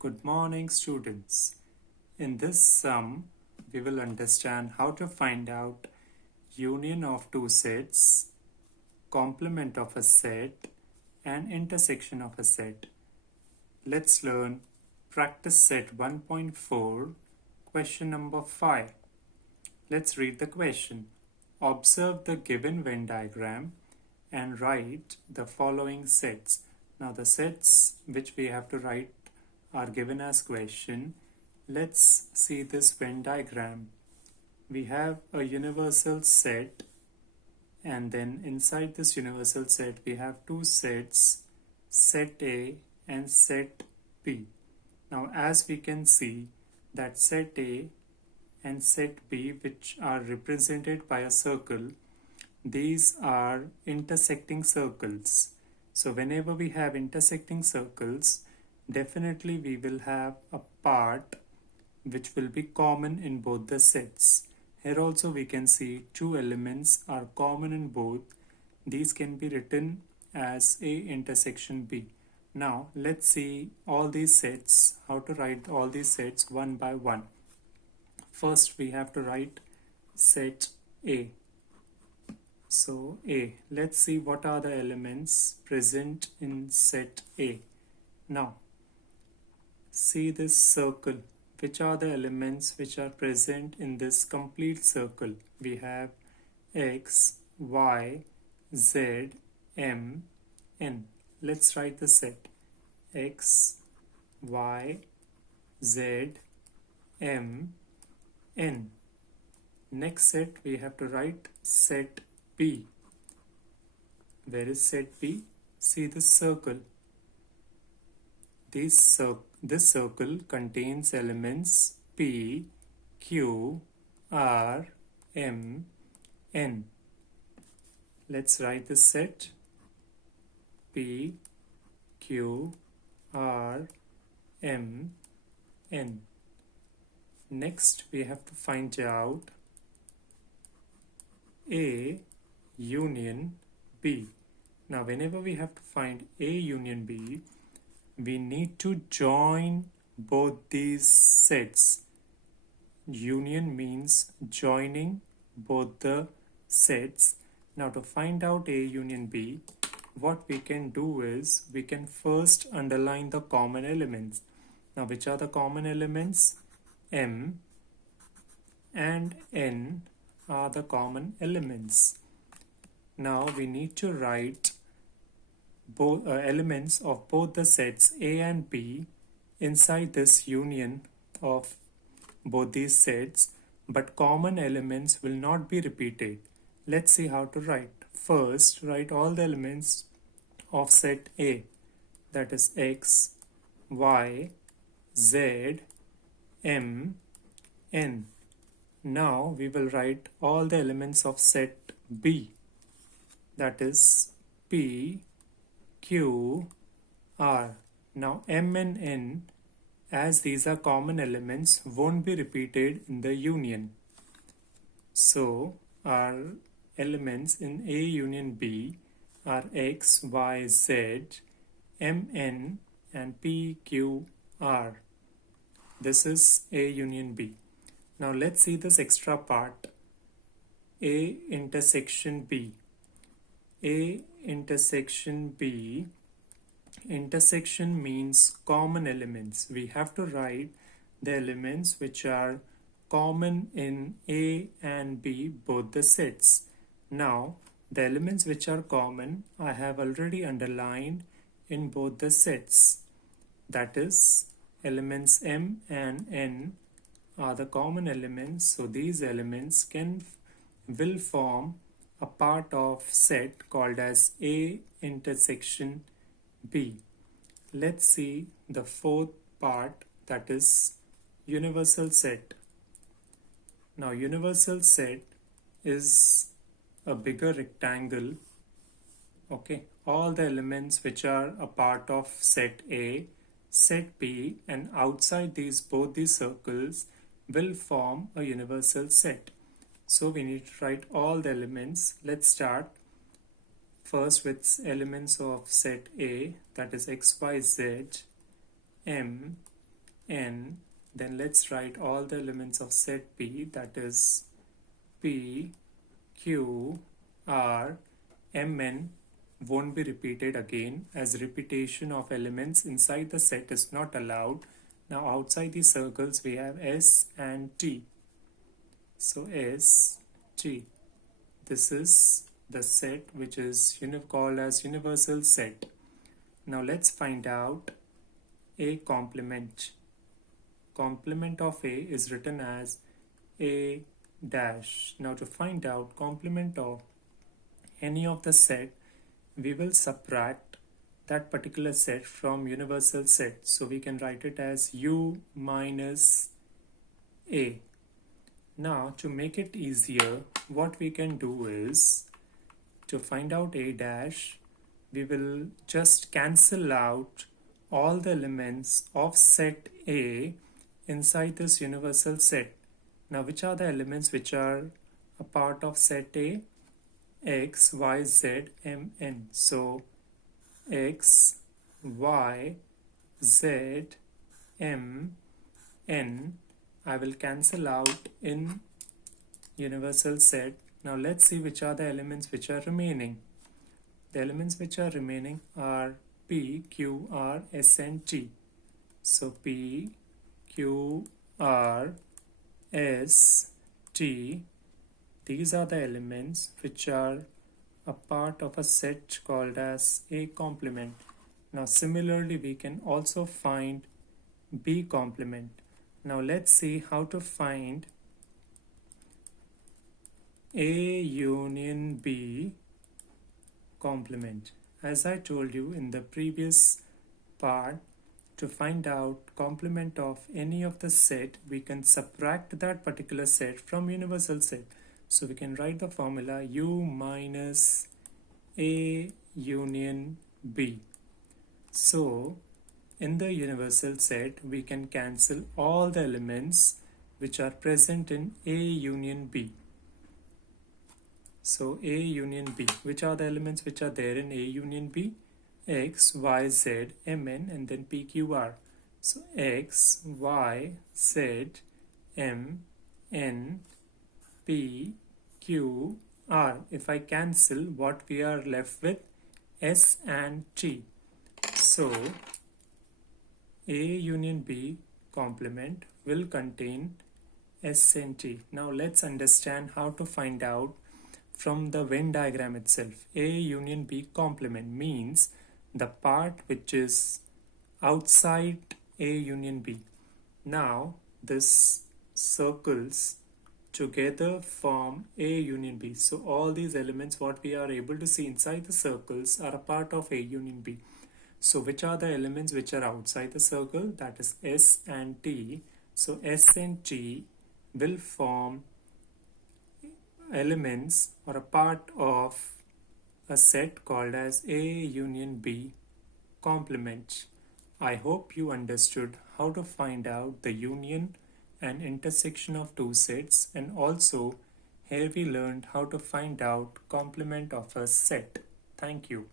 Good morning, students. In this sum, we will understand how to find out union of two sets, complement of a set, and intersection of a set. Let's learn practice set 1.4, question number 5. Let's read the question. Observe the given Venn diagram and write the following sets. Now the sets which we have to write are given as question. Let's see this Venn diagram. We have a universal set, and then inside this universal set we have two sets, set A and set B. Now as we can see that set A and set B, which are represented by a circle, these are intersecting circles. So whenever we have intersecting circles, definitely we will have a part which will be common in both the sets. Here also we can see two elements are common in both. These can be written as A intersection B. Now let's see all these sets, how to write all these sets one by one. First we have to write set A. So A, let's see what are the elements present in set A. Now see this circle. Which are the elements which are present in this complete circle? We have X, Y, Z, M, N. Let's write the set. X, Y, Z, M, N. Next set we have to write set B. Where is set B? See this circle. This circle contains elements P, Q, R, M, N. Let's write this set. P, Q, R, M, N. Next, we have to find out A union B. Now, whenever we have to find A union B, we need to join both these sets. Union means joining both the sets. Now to find out A union B, what we can do is we can first underline the common elements. Now which are the common elements? M and N are the common elements. Now we need to write both elements of both the sets A and B inside this union of both these sets, but common elements will not be repeated. Let's see how to write. First, write all the elements of set A, that is X, Y, Z, M, N. Now we will write all the elements of set B, that is P, Q, R. Now M and N, as these are common elements, won't be repeated in the union. So our elements in A union B are X, Y, Z, M, N and P, Q, R. This is A union B. Now let's see this extra part. A intersection B. A intersection B. Intersection means common elements. We have to write the elements which are common in A and B, both the sets. Now the elements which are common I have already underlined in both the sets. That is, elements M and N are the common elements. So these elements will form a part of set called as A intersection B. Let's see the fourth part, that is universal set. Now universal set is a bigger rectangle. Okay, all the elements which are a part of set A, set B and outside both these circles will form a universal set. So we need to write all the elements. Let's start first with elements of set A, that is X, Y, Z, M, N. Then let's write all the elements of set P, that is P, Q, R, Mn won't be repeated again, as repetition of elements inside the set is not allowed. Now outside the circles we have S and T. So S, T. This is the set which is called as universal set. Now let's find out A complement. Complement of A is written as A dash. Now to find out complement of any of the set, we will subtract that particular set from universal set. So we can write it as U minus A. Now to make it easier, what we can do is, to find out A dash, we will just cancel out all the elements of set A inside this universal set. Now which are the elements which are a part of set A? X, Y, Z, M, N. So X, Y, Z, M, N I will cancel out in universal set. Now let's see which are the elements which are remaining. The elements which are remaining are P, Q, R, S and T. So P, Q, R, S, T, these are the elements which are a part of a set called as A complement. Now similarly we can also find B complement. Now let's see how to find A union B complement. As I told you in the previous part, to find out complement of any of the set, we can subtract that particular set from universal set. So we can write the formula U minus A union B. So in the universal set, we can cancel all the elements which are present in A union B. So A union B, which are the elements which are there in A union B? X, Y, Z, Mn and then P, Q, R. So X, Y, Z, M, N, P, Q, R. If I cancel, what we are left with? S and T. So A union B complement will contain S and T. Now let's understand how to find out from the Venn diagram itself. A union B complement means the part which is outside A union B. Now this circles together form A union B. So all these elements what we are able to see inside the circles are a part of A union B. So which are the elements which are outside the circle? That is S and T. So S and T will form elements or a part of a set called as A union B complement. I hope you understood how to find out the union and intersection of two sets, and also here we learned how to find out complement of a set. Thank you.